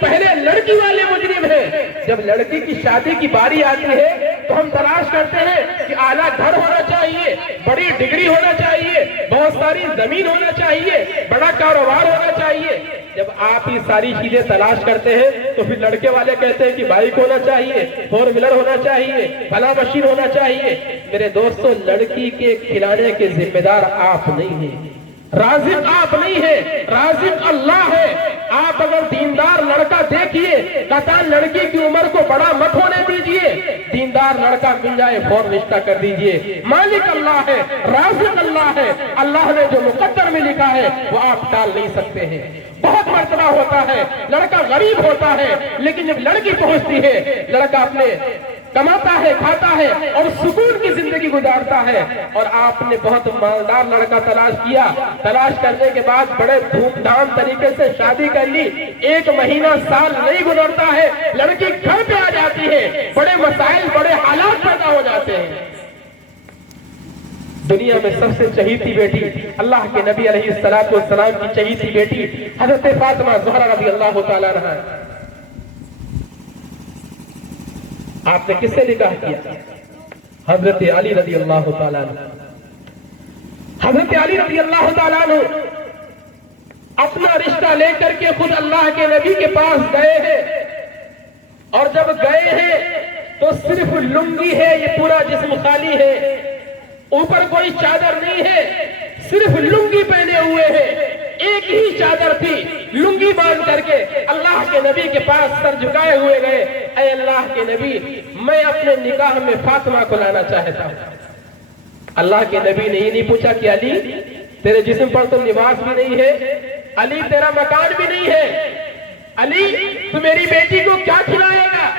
پہلے لڑکی والے مجرم ہیں. جب لڑکی کی شادی کی باری آتی ہے تو ہم تلاش کرتے ہیں کہ اعلیٰ گھر ہونا چاہیے, بڑی ڈگری ہونا چاہیے, بہت ساری زمین ہونا چاہیے, بڑا کاروبار ہونا چاہیے. جب آپ یہ ساری چیزیں تلاش کرتے ہیں تو پھر لڑکے والے کہتے ہیں کہ بائک ہونا چاہیے, فور ویلر ہونا چاہیے, فلاں مشین ہونا چاہیے. میرے دوستو, لڑکی کے کھلانے کے ذمہ دار آپ نہیں ہیں, رازق آپ نہیں ہیں, رازق اللہ ہے. آپ اگر دیندار لڑکا دیکھیے, قطعاً لڑکی کی عمر کو بڑا مت ہونے دیجئے, دیندار لڑکا مل جائے فوراً رشتہ کر دیجئے. مالک اللہ ہے, رازق اللہ ہے, اللہ نے جو مقدر میں لکھا ہے وہ آپ ٹال نہیں سکتے ہیں. بہت مرتبہ ہوتا ہے لڑکا غریب ہوتا ہے, لیکن جب لڑکی پہنچتی ہے لڑکا اپنے کماتا ہے, کھاتا ہے اور سکون کی زندگی گزارتا ہے. اور آپ نے بہت مالدار لڑکا تلاش کیا, تلاش کرنے کے بعد بڑے دھوم دھام طریقے سے شادی کر لی, 1 مہینہ سال نہیں گزرتا ہے لڑکی گھر پہ آ جاتی ہے, بڑے مسائل, بڑے حالات پیدا ہو جاتے ہیں. دنیا میں سب سے چہیتی بیٹی, اللہ کے نبی علیہ السلام کی چہیتی بیٹی حضرت فاطمہ زہرا رضی اللہ تعالیٰ عنہا. آپ نے کس سے نکاح کیا؟ حضرت علی رضی اللہ تعالیٰ عنہ. حضرت علی رضی اللہ تعالیٰ عنہ اپنا رشتہ لے کر کے خود اللہ کے نبی کے پاس گئے ہیں, اور جب گئے ہیں تو صرف لنگی ہے, یہ پورا جسم خالی ہے, اوپر کوئی چادر نہیں ہے, صرف لنگی پہنے ہوئے ہیں. ایک ہی چادر تھی, لنگی باندھ کر کے اللہ کے نبی کے پاس سر جھکائے ہوئے گئے. اے اللہ کے نبی, میں اپنے نکاح میں فاطمہ کو لانا چاہتا ہوں. اللہ کے نبی نے یہ نہیں پوچھا کہ علی تیرے جسم پر تو لباس بھی نہیں ہے, علی تیرا مکان بھی نہیں ہے, علی تو میری بیٹی کو کیا کھلائے گا,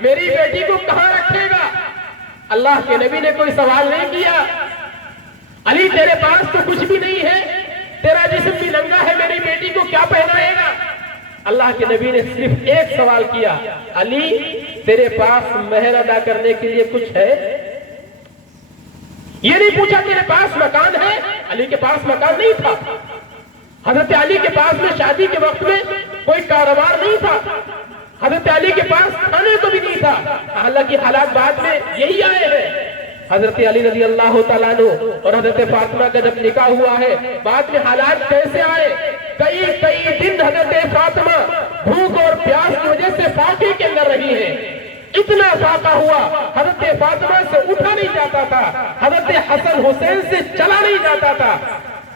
میری بیٹی کو کہاں رکھے گا. اللہ کے نبی نے کوئی سوال نہیں کیا. علی تیرے پاس تو کچھ بھی نہیں ہے, تیرا جسم بھی ننگا ہے, میری بیٹی کو کیا پہنائے گا. اللہ کے نبی نے صرف ایک سوال کیا, علی تیرے پاس مہر ادا کرنے کے لیے کچھ ہے. یہ نہیں پوچھا تیرے پاس مکان ہے, علی کے پاس مکان نہیں تھا. حضرت علی کے پاس میں شادی کے وقت میں کوئی کاروبار نہیں تھا, حضرت علی کے پاس کھانے کو بھی نہیں تھا. حالانکہ حالات بعد میں یہی آئے ہیں. حضرت علی رضی اللہ تعالیٰ عنہ اور حضرت فاطمہ کا جب نکاح ہوا ہے, بعد میں حالات کیسے آئے. کئی دن حضرت فاطمہ بھوک اور پیاس کی وجہ سے فاقے کے اندر رہی ہیں. اتنا فاقہ ہوا حضرت فاطمہ سے اٹھا نہیں جاتا تھا, حضرت حسن حسین سے چلا نہیں جاتا تھا.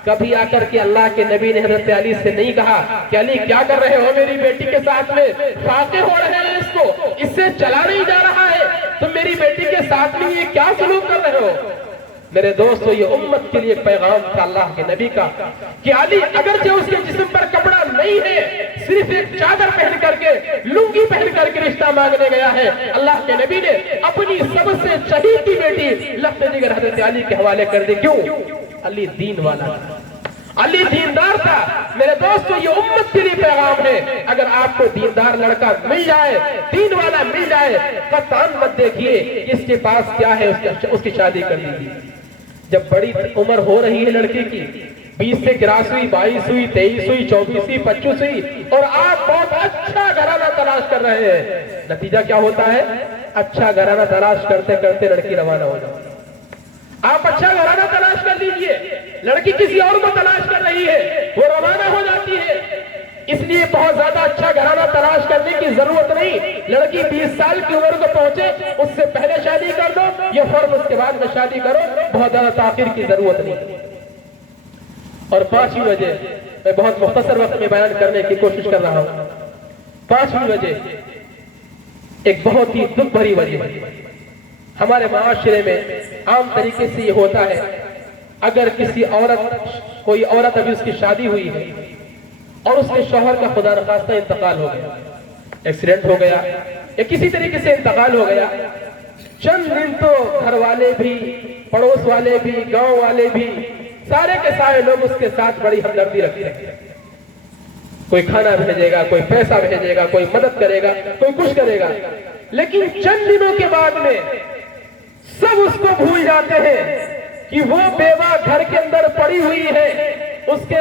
کبھی آ کر کے اللہ کے نبی نے حضرت علی سے نہیں کہا کہ علی کیا کر رہے ہو میری بیٹی کے ساتھ میں, فاقے ہو رہے ہیں, اس کو اس سے چلا نہیں جا رہا ہے, تم میری بیٹی کے ساتھ میں یہ کیا سلوک کر رہے ہو. میرے دوستو, یہ امت کے لیے پیغام تھا اللہ کے نبی کا کہ علی اگرچہ اس کے جسم پر کپڑا نہیں ہے, صرف ایک چادر پہن کر کے, لنگی پہن کر کے رشتہ مانگنے گیا ہے. اللہ کے نبی نے اپنی سب سے چہیتی بیٹی لفظ جگر حضرت علی کے حوالے کر دی. کیوں؟ علی دین والا تھا, علی دیندار تھا. میرے دوستو, یہ امت کے لیے پیغام ہے, اگر آپ کو دیندار لڑکا مل جائے, دین والا مل جائے, قطعاً مت دیکھیے اس کے پاس کیا ہے, اس کی شادی کر لیجیے. جب بڑی عمر ہو رہی ہے لڑکی کی, 20 سے کراس ہوئی, 22 ہوئی, 23 ہوئی, 24 ہوئی, 25 ہوئی, اور آپ بہت اچھا گھرانہ تلاش کر رہے ہیں, نتیجہ کیا ہوتا ہے, اچھا گھرانہ تلاش کرتے کرتے لڑکی روانہ ہو جاتی ہے. آپ اچھا گھرانہ تلاش کر لیجئے, لڑکی کسی اور کو تلاش کر رہی ہے, وہ روانہ ہو جاتی ہے. اس لیے بہت زیادہ اچھا گھرانہ تلاش کرنے کی ضرورت نہیں. لڑکی 20 سال کی عمر کو پہنچے, اس سے پہلے شادی کر دو, یہ فوراً اس کے بعد میں شادی کرو, بہت زیادہ تاخیر کی ضرورت نہیں. اور 5ویں وجہ میں بہت مختصر وقت میں بیان کرنے کی کوشش کر رہا ہوں. 5ویں وجہ ایک بہت ہی دکھ بھری وجہ ہے. ہمارے معاشرے میں عام طریقے سے یہ ہوتا ہے, اگر کسی کوئی عورت ابھی اس کی شادی ہوئی ہے اور اس کے شوہر کا خدا نخواستہ انتقال ہو گیا, ایکسیڈنٹ ہو گیا یا کسی طریقے سے انتقال ہو گیا, چند دن تو گھر والے بھی, پڑوس والے بھی, گاؤں والے بھی, سارے کے سارے لوگ اس کے ساتھ بڑی ہمدردی رکھتے ہیں. کوئی کھانا بھیجے گا, کوئی پیسہ بھیجے گا, کوئی مدد کرے گا, کوئی کچھ کرے گا. لیکن چند دنوں کے بعد میں سب اس کو بھول جاتے ہیں کہ وہ بیوہ گھر کے اندر پڑی ہوئی ہے, اس کے